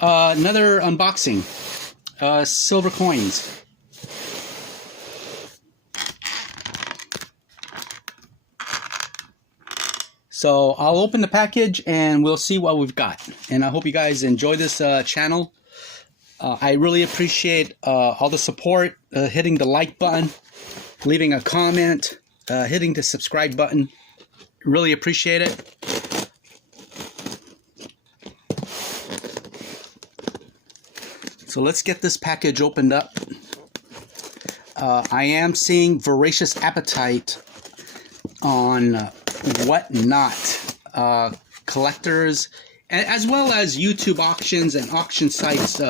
Another unboxing. Silver coins. So I'll open the package and we'll see what we've got. And I hope you guys enjoy this channel. I really appreciate all the support, hitting the like button, leaving a comment, hitting the subscribe button. Really appreciate it. So let's get this package opened up. I am seeing voracious appetite on whatnot collectors, as well as YouTube auctions and auction sites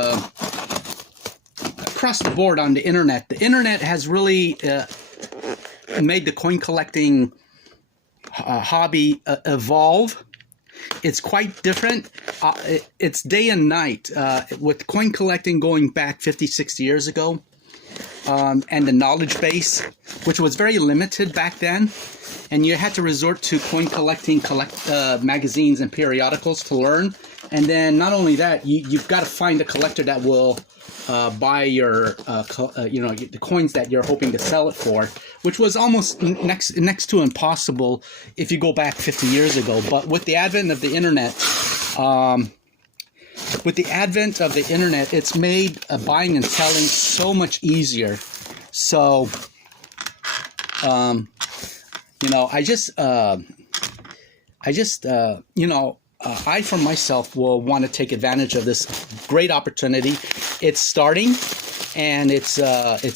across the board on the internet. The internet has really made the coin collecting hobby evolve. It's quite different. It's day and night with coin collecting going back 50, 60 years ago. And the knowledge base, which was very limited back then. And you had to resort to coin collecting magazines and periodicals to learn. And then not only that, you've got to find a collector that will buy your, the coins that you're hoping to sell it for, which was almost next to impossible if you go back 50 years ago. But with the advent of the internet, it's made buying and selling so much easier. So, I for myself will want to take advantage of this great opportunity. It's starting, and it's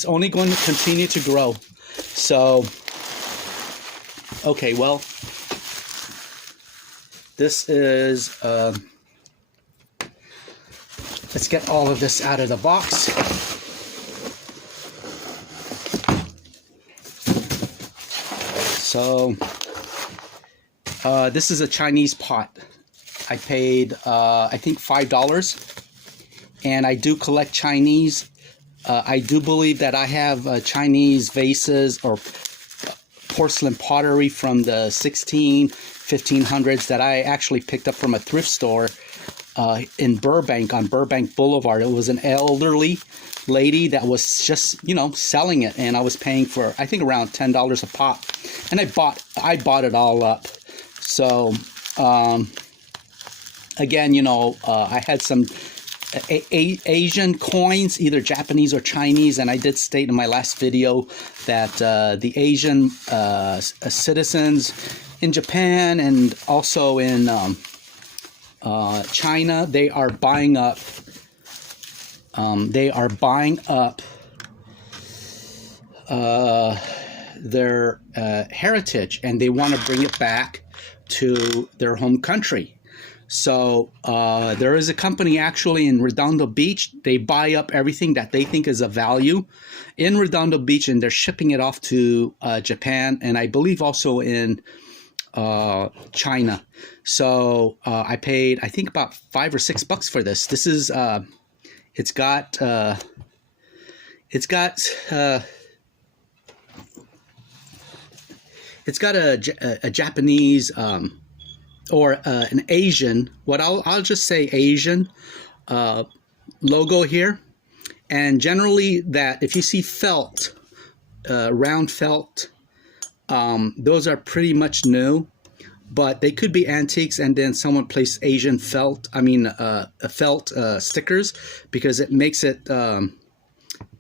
only going to continue to grow. So, okay, well, this is. Let's get all of this out of the box. So, this is a Chinese pot. I paid, I think, $5. And I do collect Chinese. I do believe that I have Chinese vases or porcelain pottery from the 1500s that I actually picked up from a thrift store in Burbank, on Burbank Boulevard. It was an elderly lady that was just, selling it, and I was paying for, I think, around $10 a pop, and I bought it all up. So again, I had some Asian coins, either Japanese or Chinese, and I did state in my last video that the Asian citizens in Japan and also in China, they are buying up. Their heritage, and they want to bring it back to their home country. So there is a company actually in Redondo Beach. They buy up everything that they think is of value in Redondo Beach, and they're shipping it off to Japan, and I believe also in China. So I paid, I think, about $5 or $6 for this. This is it's got a Japanese or an Asian, I'll just say Asian logo here. And generally, that if you see felt, round felt, those are pretty much new, but they could be antiques, and then someone placed Asian felt, felt stickers, because it makes it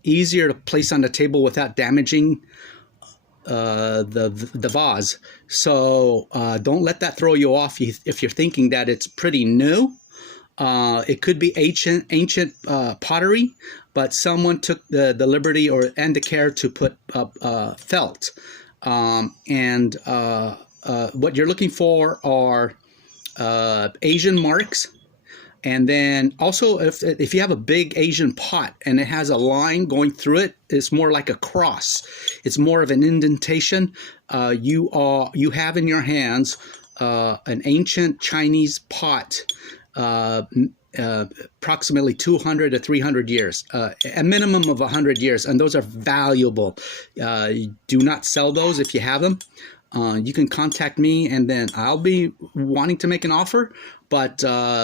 easier to place on the table without damaging the vase. So don't let that throw you off if you're thinking that it's pretty new. It could be ancient pottery, but someone took the liberty and the care to put up felt. What you're looking for are Asian marks. And then also, if you have a big Asian pot and it has a line going through it, it's more like a cross. It's more of an indentation. You have in your hands an ancient Chinese pot, approximately 200 to 300 years, a minimum of 100 years, and those are valuable. Do not sell those if you have them. you can contact me, and then I'll be wanting to make an offer. But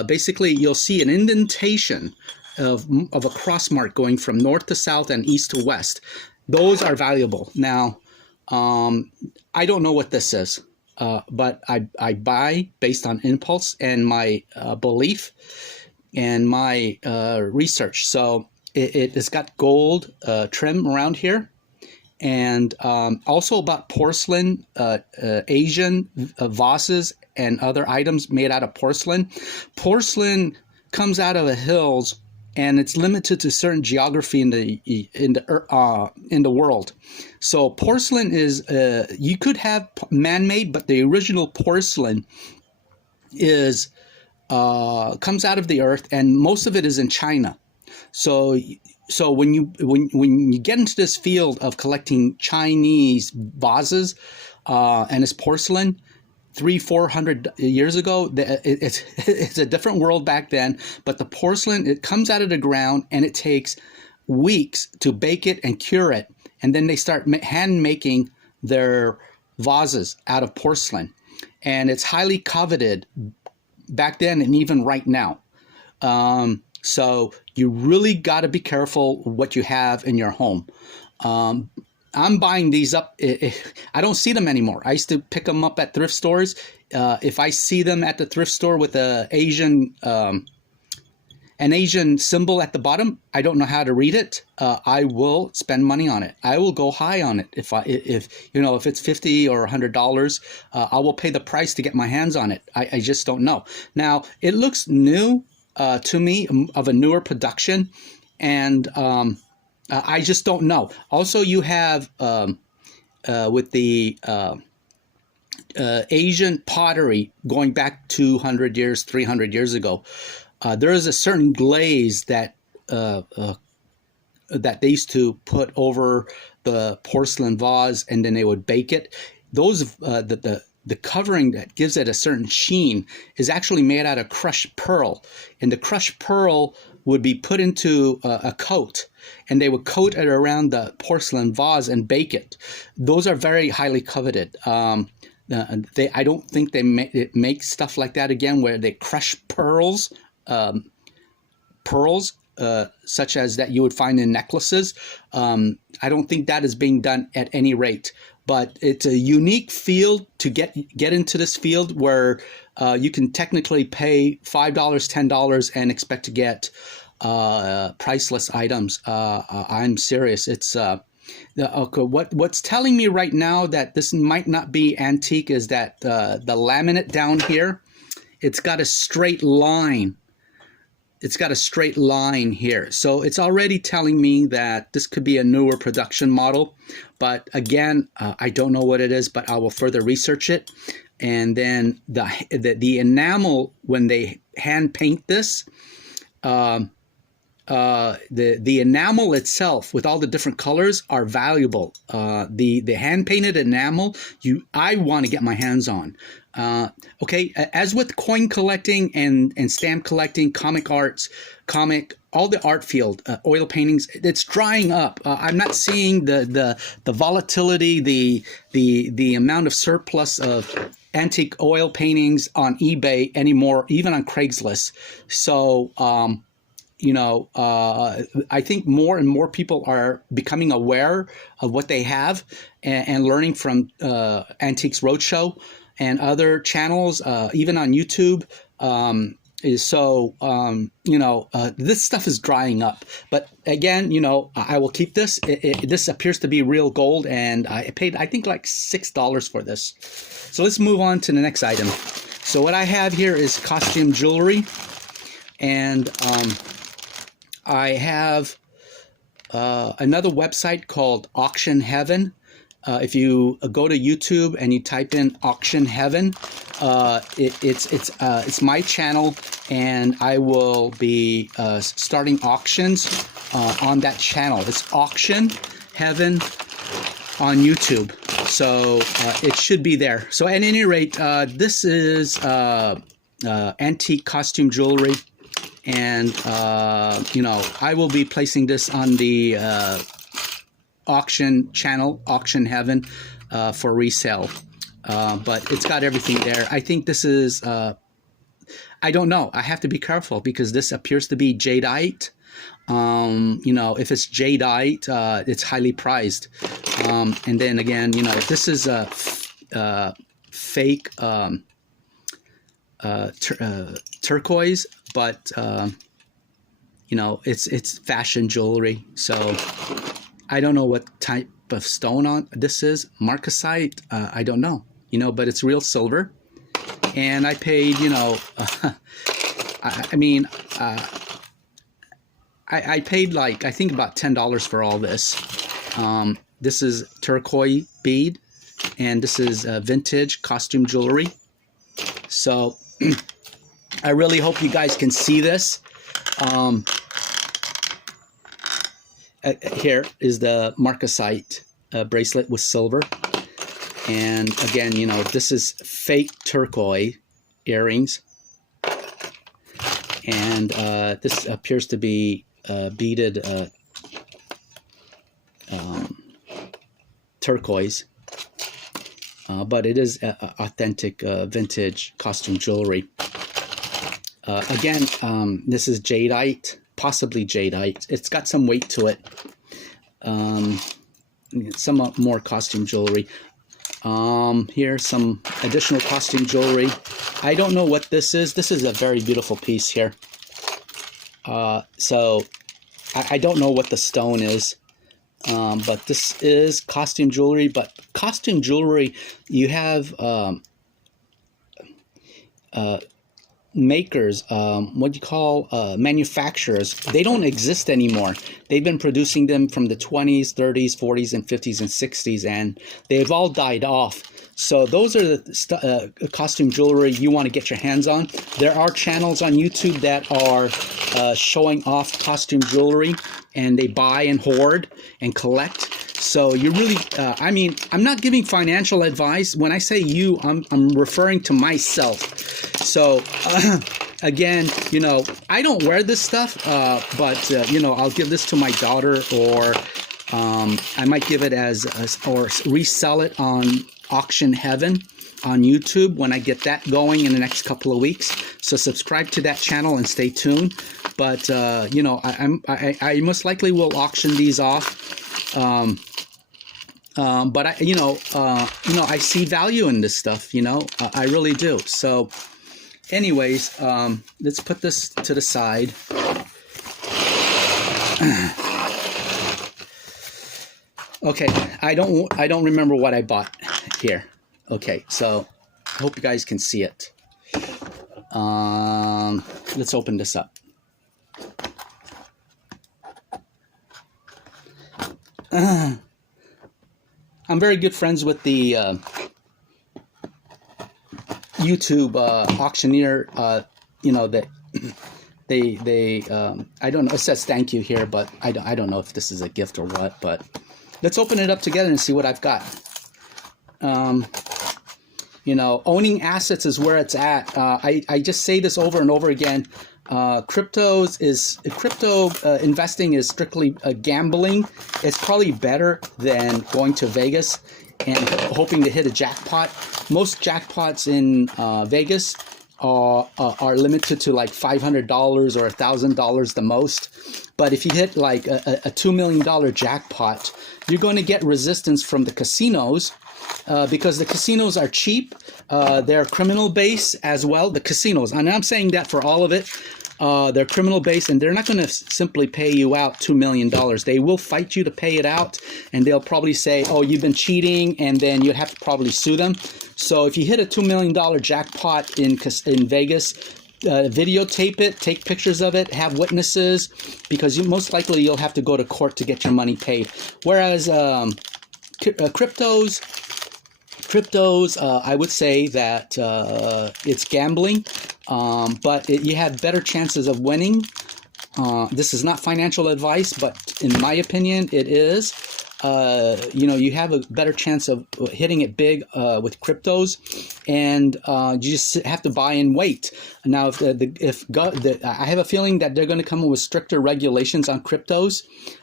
basically, you'll see an indentation of a cross mark going from north to south and east to west. Those are valuable. Now, I don't know what this is, but I buy based on impulse and my belief and my research. So it's got gold trim around here. And also about porcelain, Asian vases and other items made out of porcelain. Porcelain comes out of the hills, and it's limited to certain geography in the world. So porcelain is you could have man-made, but the original porcelain is comes out of the earth, and most of it is in China. So when you get into this field of collecting Chinese vases and it's porcelain, 300-400 years ago, it's a different world back then. But the porcelain, it comes out of the ground, and it takes weeks to bake it and cure it, and then they start hand making their vases out of porcelain, and it's highly coveted back then and even right now. So you really got to be careful what you have in your home. I'm buying these up. I don't see them anymore. I used to pick them up at thrift stores. If I see them at the thrift store with an Asian symbol at the bottom, I don't know how to read it. I will spend money on it. I will go high on it. If it's $50 or $100, I will pay the price to get my hands on it. I just don't know. Now it looks new to me, of a newer production, and I just don't know. Also, you have with the Asian pottery going back 200 years, 300 years ago, there is a certain glaze that that they used to put over the porcelain vase, and then they would bake it. Those the covering that gives it a certain sheen is actually made out of crushed pearl, and the crushed pearl would be put into a coat, and they would coat it around the porcelain vase and bake it. Those are very highly coveted. I don't think they make stuff like that again, where they crush pearls, such as that you would find in necklaces. I don't think that is being done at any rate. But it's a unique field to get into this field where you can technically pay $5, $10 and expect to get priceless items. I'm serious. It's okay. What's telling me right now that this might not be antique is that the laminate down here, it's got a straight line. It's got a straight line here. So it's already telling me that this could be a newer production model. But again, I don't know what it is, but I will further research it. And then the enamel, when they hand paint this, the enamel itself with all the different colors are valuable. The hand painted enamel, I want to get my hands on. Okay, as with coin collecting and stamp collecting, all the art field, oil paintings, it's drying up. I'm not seeing the volatility, the amount of surplus of antique oil paintings on eBay anymore, even on Craigslist. So I think more and more people are becoming aware of what they have and learning from Antiques Roadshow and other channels, even on YouTube. This stuff is drying up. But again, I will keep this. This appears to be real gold, and I paid, I think, like $6 for this. So let's move on to the next item. So what I have here is costume jewelry, and I have another website called Auction Heaven. If you go to YouTube and you type in Auction Heaven, it's my channel, and I will be starting auctions on that channel. It's Auction Heaven on YouTube, so it should be there. So at any rate, this is antique costume jewelry, and I will be placing this on the auction channel, Auction Heaven, for resale. but it's got everything there. I think this is, I don't know. I have to be careful because this appears to be jadeite. You know, if it's jadeite, it's highly prized. And then again, you know, this is a fake turquoise, but you know, it's fashion jewelry. So I don't know what type of stone on this is. Marcasite, I don't know. You know, but it's real silver. And I paid, you know, I mean, I paid like, I think about $10 for all this. This is turquoise bead, and this is vintage costume jewelry. So I really hope you guys can see this. Here is the marcasite bracelet with silver. And again, you know, this is fake turquoise earrings. And this appears to be beaded turquoise. But it is authentic vintage costume jewelry. Again, this is jadeite, possibly jadeite. It's got some weight to it. Some more costume jewelry. Here's some additional costume jewelry. I don't know what this is. This is a very beautiful piece here. So I don't know what the stone is. But this is costume jewelry. But costume jewelry, you have makers, what do you call manufacturers. They don't exist anymore. They've been producing them from the 20s, 30s, 40s, and 50s and 60s, and they've all died off. So those are the costume jewelry you want to get your hands on. There are channels on YouTube that are showing off costume jewelry, and they buy and hoard and collect. So you really, I mean, I'm not giving financial advice. When I say you, I'm referring to myself. So again, you know, I don't wear this stuff, but you know, I'll give this to my daughter, or I might give it as or resell it on Auction Heaven on YouTube when I get that going in the next couple of weeks. So subscribe to that channel and stay tuned. But you know, I most likely will auction these off. But you know, I see value in this stuff. You know, I really do. So, anyways, let's put this to the side. Okay, I don't remember what I bought here. Okay, so I hope you guys can see it. Let's open this up. I'm very good friends with the YouTube auctioneer. You know, that they I don't know. It says thank you here, but I don't know if this is a gift or what. But let's open it up together and see what I've got. You know, owning assets is where it's at. I just say this over and over again. Crypto investing is strictly gambling. It's probably better than going to Vegas and hoping to hit a jackpot. Most jackpots in Vegas are limited to like $500 or $1,000 the most. But if you hit like a $2 million jackpot, you're going to get resistance from the casinos. Because the casinos are cheap. They're criminal based as well. The casinos, and I'm saying that for all of it, they're criminal based, and they're not going to simply pay you out $2 million. They will fight you to pay it out, and they'll probably say, oh, you've been cheating, and then you'd have to probably sue them. So if you hit a $2 million jackpot in Vegas, videotape it, take pictures of it, have witnesses, because most likely you'll have to go to court to get your money paid. Whereas cryptos, I would say that it's gambling, but you have better chances of winning. This is not financial advice, but in my opinion, it is. You know, you have a better chance of hitting it big with cryptos, and you just have to buy and wait. Now, I have a feeling that they're going to come up with stricter regulations on cryptos,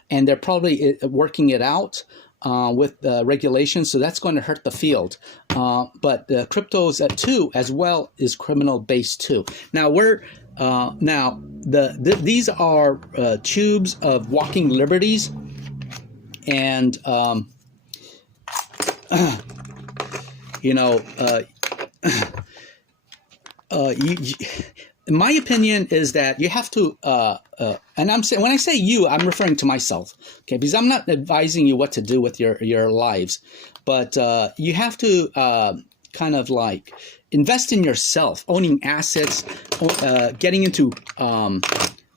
and they're probably working it out. with regulations, so that's going to hurt the field. But cryptos too, as well, is criminal based too. Now these are tubes of walking liberties, and you know, my opinion is that you have to, and I'm saying, when I say you, I'm referring to myself, okay? Because I'm not advising you what to do with your lives, but you have to kind of like invest in yourself, owning assets, getting into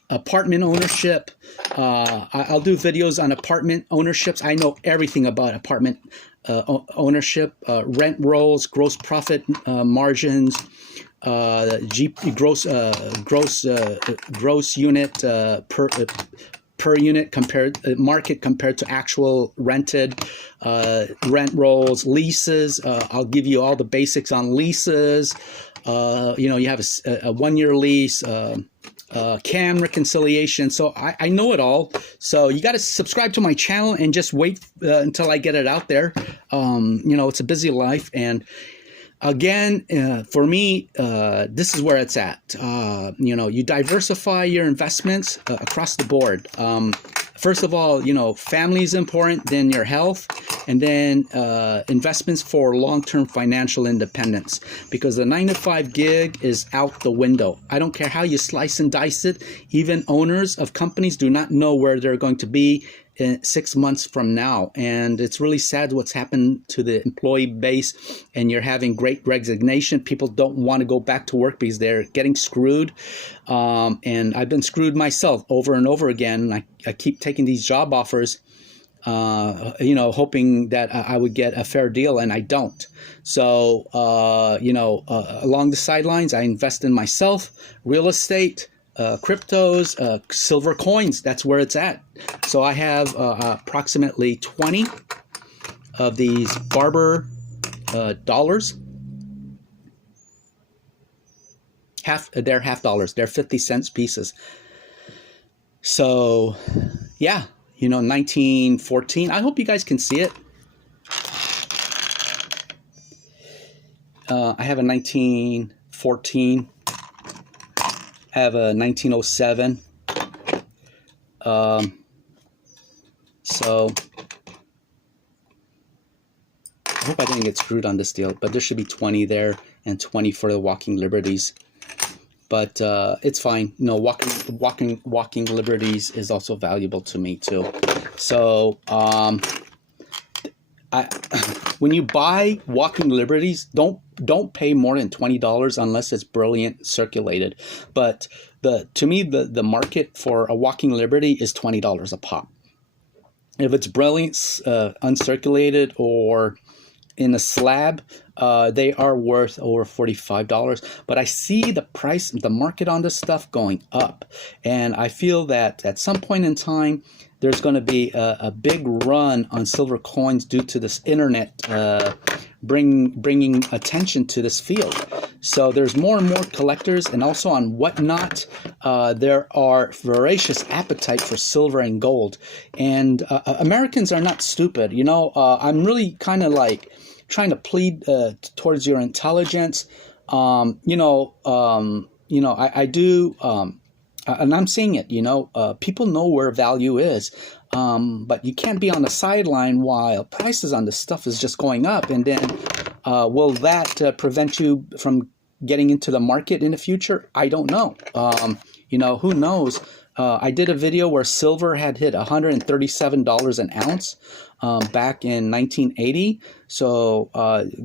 apartment ownership. I'll do videos on apartment ownerships. I know everything about apartment ownership, rent rolls, gross profit margins, gross unit per unit compared market compared to actual rented, rent rolls, leases. I'll give you all the basics on leases. You have a 1-year lease, CAM reconciliation. So I know it all. So you got to subscribe to my channel and just wait until I get it out there. It's a busy life. And again, for me, this is where it's at. You diversify your investments across the board. First of all, family is important, then your health, and then investments for long-term financial independence, because the 9-to-5 gig is out the window. I don't care how you slice and dice it. Even owners of companies do not know where they're going to be in 6 months from now. And it's really sad what's happened to the employee base, and you're having great resignation. People don't want to go back to work because they're getting screwed. And I've been screwed myself over and over again. I keep taking these job offers, hoping that I would get a fair deal, and I don't. So, along the sidelines, I invest in myself, real estate, cryptos, silver coins. That's where it's at. So I have approximately 20 of these Barber dollars. They're half dollars. They're 50-cent pieces. So, yeah, 1914. I hope you guys can see it. I have a 1914. I have a 1907. So I hope I didn't get screwed on this deal, but there should be 20 there and 20 for the walking liberties. But it's fine. Walking liberties is also valuable to me too. So when you buy walking liberties, don't pay more than $20 unless it's brilliant circulated. But to me the market for a walking liberty is $20 a pop. If it's brilliant uncirculated or in a slab, they are worth over $45. But I see the market on this stuff going up, and I feel that at some point in time there's going to be a big run on silver coins due to this internet bringing attention to this field. So there's more and more collectors, and also on Whatnot, there are voracious appetite for silver and gold. And Americans are not stupid. I'm really kind of like trying to plead towards your intelligence. I do. And I'm seeing it, people know where value is, but you can't be on the sideline while prices on this stuff is just going up. And then will that prevent you from getting into the market in the future? I don't know. Who knows? I did a video where silver had hit $137 an ounce back in 1980. So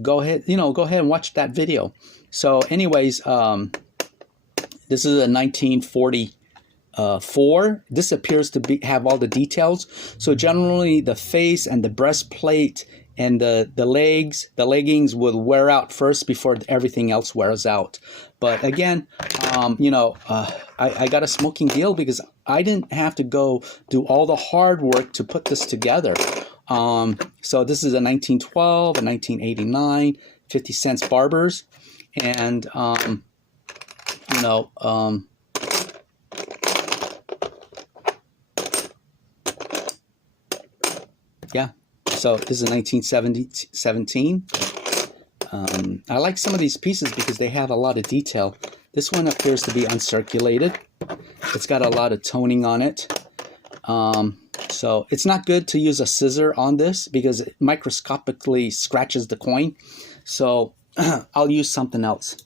go ahead and watch that video. So anyways, this is a 1944. This appears to have all the details. So generally the face and the breastplate and the leggings will wear out first before everything else wears out. But again, I got a smoking deal because I didn't have to go do all the hard work to put this together. So this is a 1912, a 1989, 50 cents Barbers. And, yeah. So this is 1917. I like some of these pieces because they have a lot of detail. This one appears to be uncirculated. It's got a lot of toning on it. So it's not good to use a scissor on this because it microscopically scratches the coin. So I'll use something else.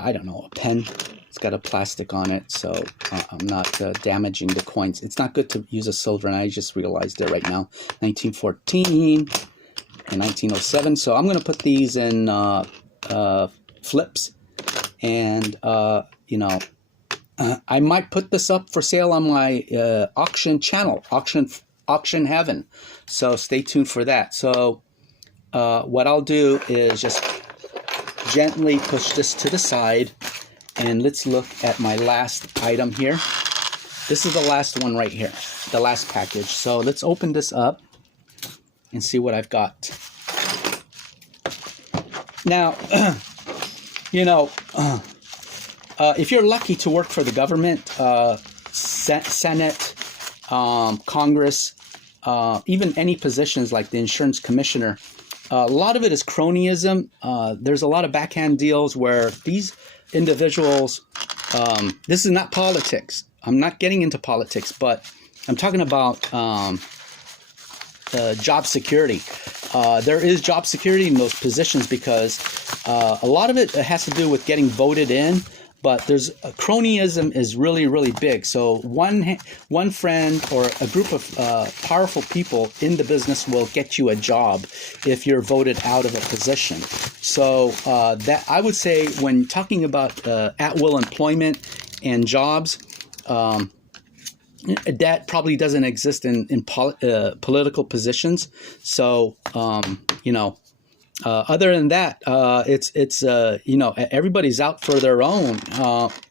I don't know, a pen. It's got a plastic on it, so I'm not damaging the coins. It's not good to use a silver, and I just realized it right now. 1914 and 1907. So I'm going to put these in flips, and you know, I might put this up for sale on my auction channel, Auction Heaven. So stay tuned for that. So what I'll do is just gently push this to the side, and let's look at my last item here. This is the last one right here, the last package. So let's open this up and see what I've got. Now, you know, if you're lucky to work for the government, Senate, Congress, even any positions like the insurance commissioner, a lot of it is cronyism. There's a lot of backhand deals where these individuals, this is not politics. I'm not getting into politics, but I'm talking about job security. There is job security in those positions because a lot of it has to do with getting voted in. But there's cronyism is really, really big. So one friend or a group of powerful people in the business will get you a job if you're voted out of a position. So that I would say when talking about at-will employment and jobs, that probably doesn't exist in political positions. So you know. Other than that, it's you know, everybody's out for their own,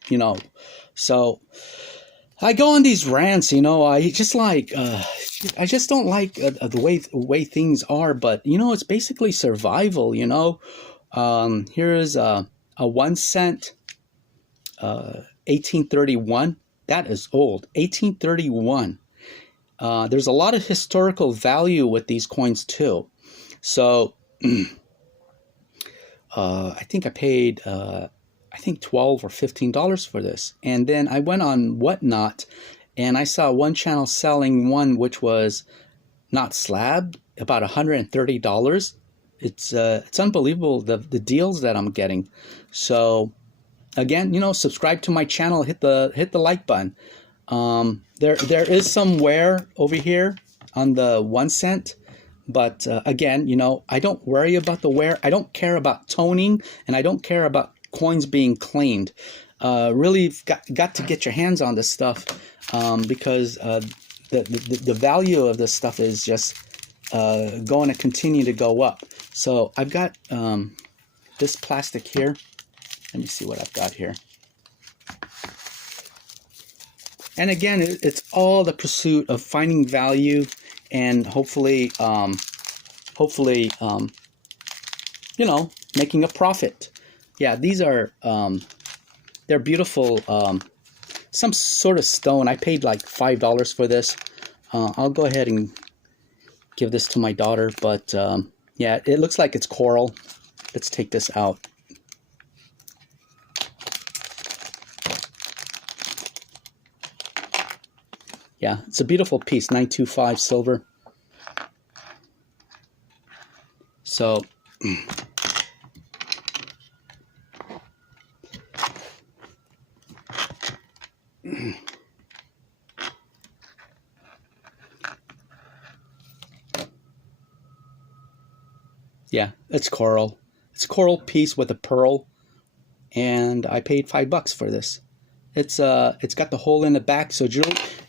you know. So I go on these rants, you know. I just like I just don't like the way things are. But you know, it's basically survival. You know, here is a 1 cent, 1831. That is old, 1831. There's a lot of historical value with these coins too. So. I think I paid I think $12 or $15 for this, and then I went on Whatnot and I saw one channel selling one which was not slabbed, about $130. It's unbelievable the deals that I'm getting. So again, you know, subscribe to my channel, hit the like button. There is some wear over here on the 1 cent. But again, you know, I don't worry about the wear. I don't care about toning, and I don't care about coins being cleaned. Really, you've got to get your hands on this stuff because the value of this stuff is just going to continue to go up. So I've got this plastic here. Let me see what I've got here. And again, it's all the pursuit of finding value. And hopefully, you know, making a profit. Yeah, these are, they're beautiful, some sort of stone. I paid like $5 for this. I'll go ahead and give this to my daughter, but yeah, it looks like it's coral. Let's take this out. Yeah, it's a beautiful piece, 925 silver. So, yeah, it's coral. It's a coral piece with a pearl, and I paid $5 for this. It's got the hole in the back, so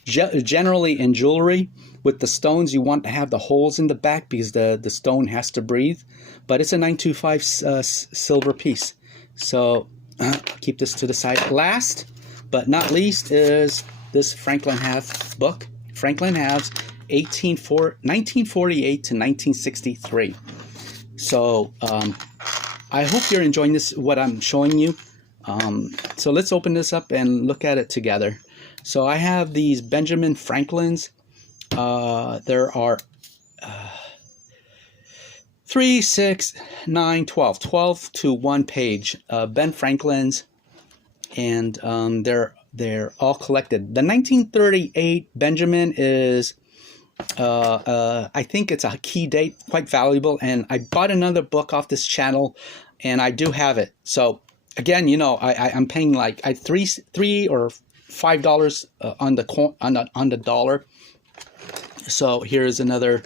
generally in jewelry with the stones you want to have the holes in the back because the stone has to breathe. But it's a 925 silver piece, so keep this to the side. Last but not least is this Franklin Half book. Franklin Halves, 1948 to 1963. So I hope you're enjoying this, what I'm showing you. So let's open this up and look at it together. So I have these Benjamin Franklins. There are 3, 6, 9, 12. 12 to 1 page. Ben Franklin's, and they're all collected. The 1938 Benjamin is, I think it's a key date, quite valuable. And I bought another book off this channel, and I do have it. So again, you know, I'm paying like $3 or $5 on the dollar. So here's another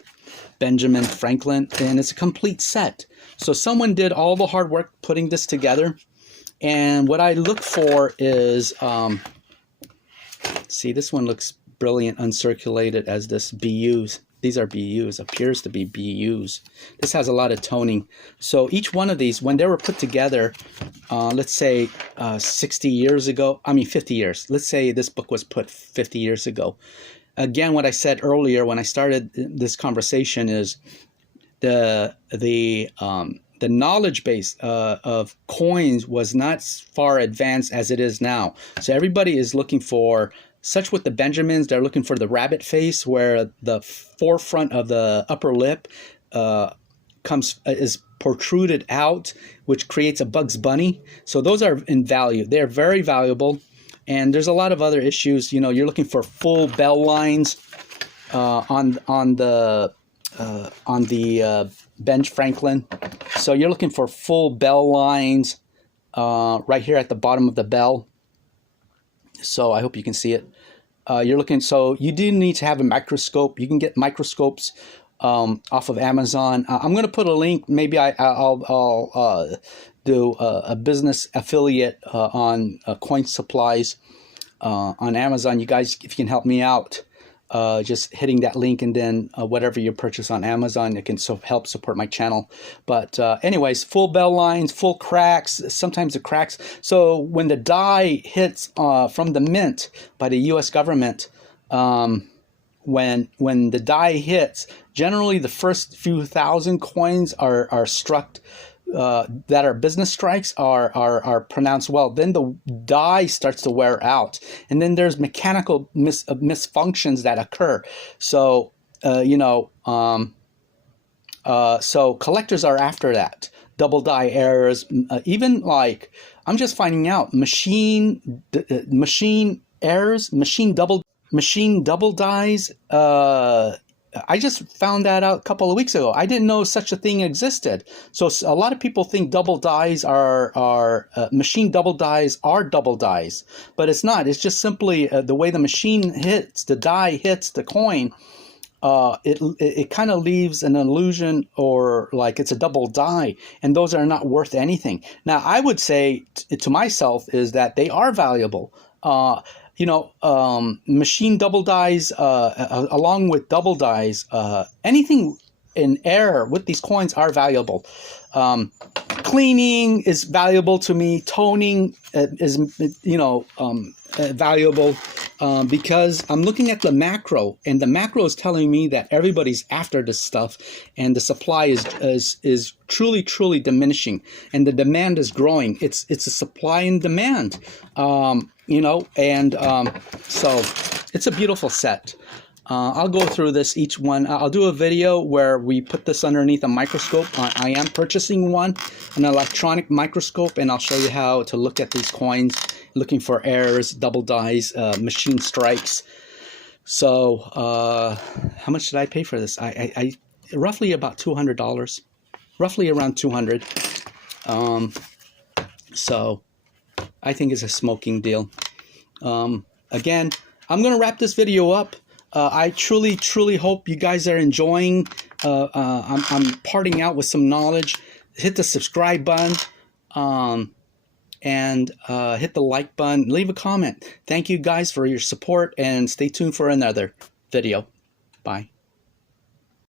Benjamin Franklin, and it's a complete set. So someone did all the hard work putting this together. And what I look for is, see, this one looks brilliant uncirculated as this BUs. These are BUs, appears to be BUs. This has a lot of toning. So each one of these, when they were put together, let's say 60 years ago, I mean 50 years. Let's say this book was put 50 years ago. Again, what I said earlier when I started this conversation is the knowledge base of coins was not as far advanced as it is now. So everybody is looking for, such with the Benjamins, they're looking for the rabbit face, where the forefront of the upper lip is protruded out, which creates a Bugs Bunny. So those are in value. They're very valuable. And there's a lot of other issues. You know, you're looking for full bell lines on the Ben Franklin. So you're looking for full bell lines right here at the bottom of the bell. So I hope you can see it. You're looking. So you do need to have a microscope. You can get microscopes off of Amazon. I'm going to put a link. Maybe I'll do a business affiliate on coin supplies on Amazon. You guys, if you can help me out, just hitting that link, and then whatever you purchase on Amazon, it can help support my channel. But anyways, full bell lines, full cracks, sometimes the cracks. So when the die hits from the mint by the U.S. government, when the die hits, generally the first few thousand coins are struck, that are business strikes, are pronounced well. Then the die starts to wear out, and then there's mechanical misfunctions that occur. So so collectors are after that. Double die errors, even like I'm just finding out machine errors, machine double dies. I just found that out a couple of weeks ago. I didn't know such a thing existed. So a lot of people think double dies are machine double dies are double dies, but it's not. It's just simply the way the machine hits, the die hits the coin. It kind of leaves an illusion, or like it's a double die, and those are not worth anything. Now, I would say to myself is that they are valuable. Machine double dies, along with double dies, anything in error with these coins are valuable. Cleaning is valuable to me. Toning is, valuable because I'm looking at the macro, and the macro is telling me that everybody's after this stuff, and the supply is truly diminishing, and the demand is growing. It's a supply and demand. So it's a beautiful set. I'll go through this each one. I'll do a video where we put this underneath a microscope. I am purchasing an electronic microscope, and I'll show you how to look at these coins, looking for errors, double dies, machine strikes. So how much did I pay for this? I roughly about $200, roughly around $200. So I think it's a smoking deal. Again, I'm going to wrap this video up. I truly hope you guys are enjoying. I'm parting out with some knowledge. Hit the subscribe button, and hit the like button. Leave a comment. Thank you guys for your support, and stay tuned for another video. Bye.